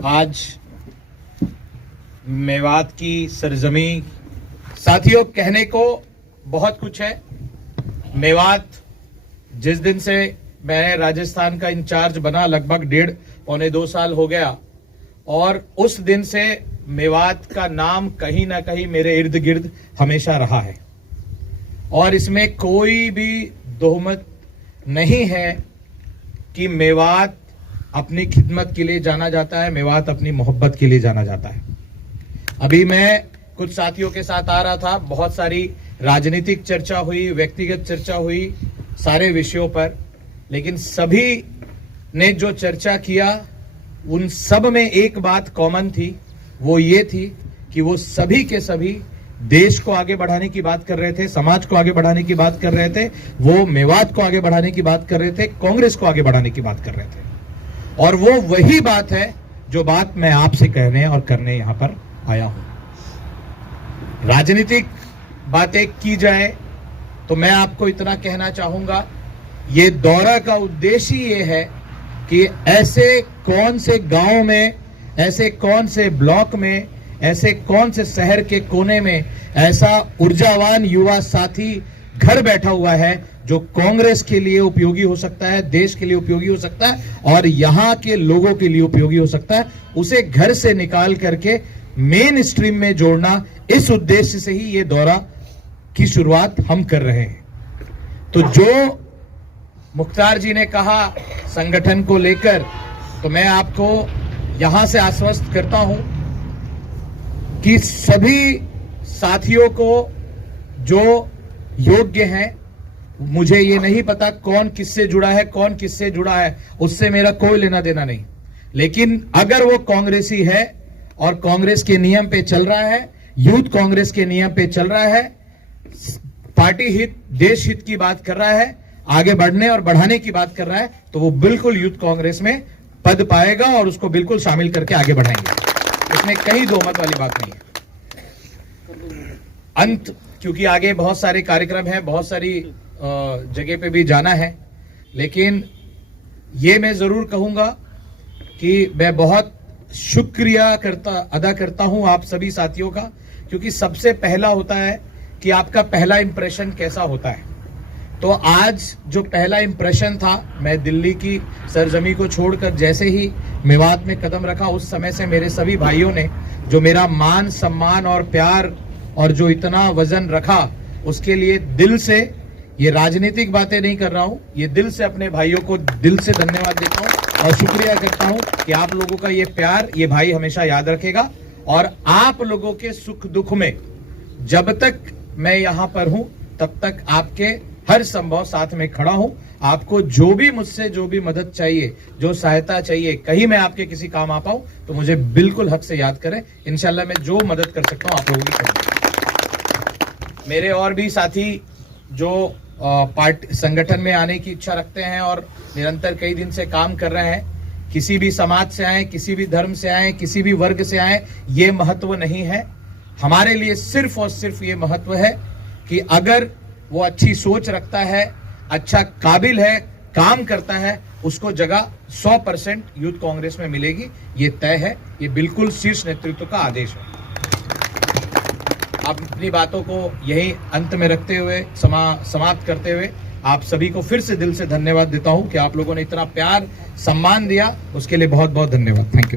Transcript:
आज मेवात की सरजमी, साथियों कहने को बहुत कुछ है। मेवात जिस दिन से मैं राजस्थान का इंचार्ज बना लगभग 1.5-पौने 2 साल हो गया और उस दिन से मेवात का नाम कहीं ना कहीं मेरे इर्द गिर्द हमेशा रहा है और इसमें कोई भी दोहमत नहीं है कि मेवात अपनी खिदमत के लिए जाना जाता है, मेवात अपनी मोहब्बत के लिए जाना जाता है। अभी मैं कुछ साथियों के साथ आ रहा था, बहुत सारी राजनीतिक चर्चा हुई, व्यक्तिगत चर्चा हुई सारे विषयों पर, लेकिन सभी ने जो चर्चा किया उन सब में एक बात कॉमन थी, वो ये थी कि वो सभी के सभी देश को आगे बढ़ाने की बात कर रहे थे, समाज को आगे बढ़ाने की बात कर रहे थे, वो मेवात को आगे बढ़ाने की बात कर रहे थे, कांग्रेस को आगे बढ़ाने की बात कर रहे थे। और वो वही बात है जो बात मैं आपसे कहने और करने यहां पर आया हूं। राजनीतिक बातें की जाए तो मैं आपको इतना कहना चाहूंगा, ये दौरा का उद्देश्य ये है कि ऐसे कौन से गांव में, ऐसे कौन से ब्लॉक में, ऐसे कौन से शहर के कोने में ऐसा ऊर्जावान युवा साथी घर बैठा हुआ है जो कांग्रेस के लिए उपयोगी हो सकता है, देश के लिए उपयोगी हो सकता है और यहां के लोगों के लिए उपयोगी हो सकता है, उसे घर से निकाल करके मेन स्ट्रीम में जोड़ना, इस उद्देश्य से ही ये दौरा की शुरुआत हम कर रहे हैं। तो जो मुख्तार जी ने कहा संगठन को लेकर, तो मैं आपको यहां से आश्वस्त करता हूं कि सभी साथियों को जो योग्य हैं, मुझे ये नहीं पता कौन किससे जुड़ा है, कौन किससे जुड़ा है, उससे मेरा कोई लेना देना नहीं, लेकिन अगर वो कांग्रेसी है और कांग्रेस के नियम पे चल रहा है, यूथ कांग्रेस के नियम पे चल रहा है, पार्टी हित, देश हित की बात कर रहा है, आगे बढ़ने और बढ़ाने की बात कर रहा है, तो वो बिल्कुल यूथ कांग्रेस में पद पाएगा और उसको बिल्कुल शामिल करके आगे बढ़ाएंगे। इसमें कहीं दो मत वाली बात नहीं है। अंत, क्योंकि आगे बहुत सारे कार्यक्रम हैं, बहुत सारी जगह पे भी जाना है, लेकिन ये मैं जरूर कहूंगा कि मैं बहुत शुक्रिया अदा करता हूं आप सभी साथियों का, क्योंकि सबसे पहला होता है कि आपका पहला इंप्रेशन कैसा होता है। तो आज जो पहला इंप्रेशन था, मैं दिल्ली की सरजमी को छोड़कर जैसे ही मेवात में कदम रखा, उस समय से मेरे सभी भाइयों ने जो मेरा मान सम्मान और प्यार और जो इतना वजन रखा, उसके लिए दिल से, ये राजनीतिक बातें नहीं कर रहा हूं, ये दिल से अपने भाइयों को दिल से धन्यवाद देता हूं और शुक्रिया करता हूं कि आप लोगों का ये प्यार ये भाई हमेशा याद रखेगा और आप लोगों के सुख दुख में जब तक मैं यहां पर हूं तब तक आपके हर संभव साथ में खड़ा हूं। आपको जो भी मुझसे जो भी मदद चाहिए, जो सहायता चाहिए, कहीं मैं आपके किसी काम आ पाऊं तो मुझे बिल्कुल हक से याद करें। इंशाल्लाह मैं जो मदद कर सकता हूं आप लोगों की करूंगा। मेरे और भी साथी जो पार्टी संगठन में आने की इच्छा रखते हैं और निरंतर कई दिन से काम कर रहे हैं, किसी भी समाज से आए, किसी भी धर्म से आए, किसी भी वर्ग से आए, ये महत्व नहीं है। हमारे लिए सिर्फ और सिर्फ ये महत्व है कि अगर वो अच्छी सोच रखता है, अच्छा काबिल है, काम करता है, उसको जगह 100% यूथ कांग्रेस में मिलेगी। ये तय है, ये बिल्कुल शीर्ष नेतृत्व का आदेश है। आप अपनी बातों को यही अंत में रखते हुए, समाप्त करते हुए, आप सभी को फिर से दिल से धन्यवाद देता हूं कि आप लोगों ने इतना प्यार सम्मान दिया, उसके लिए बहुत बहुत धन्यवाद। Thank you.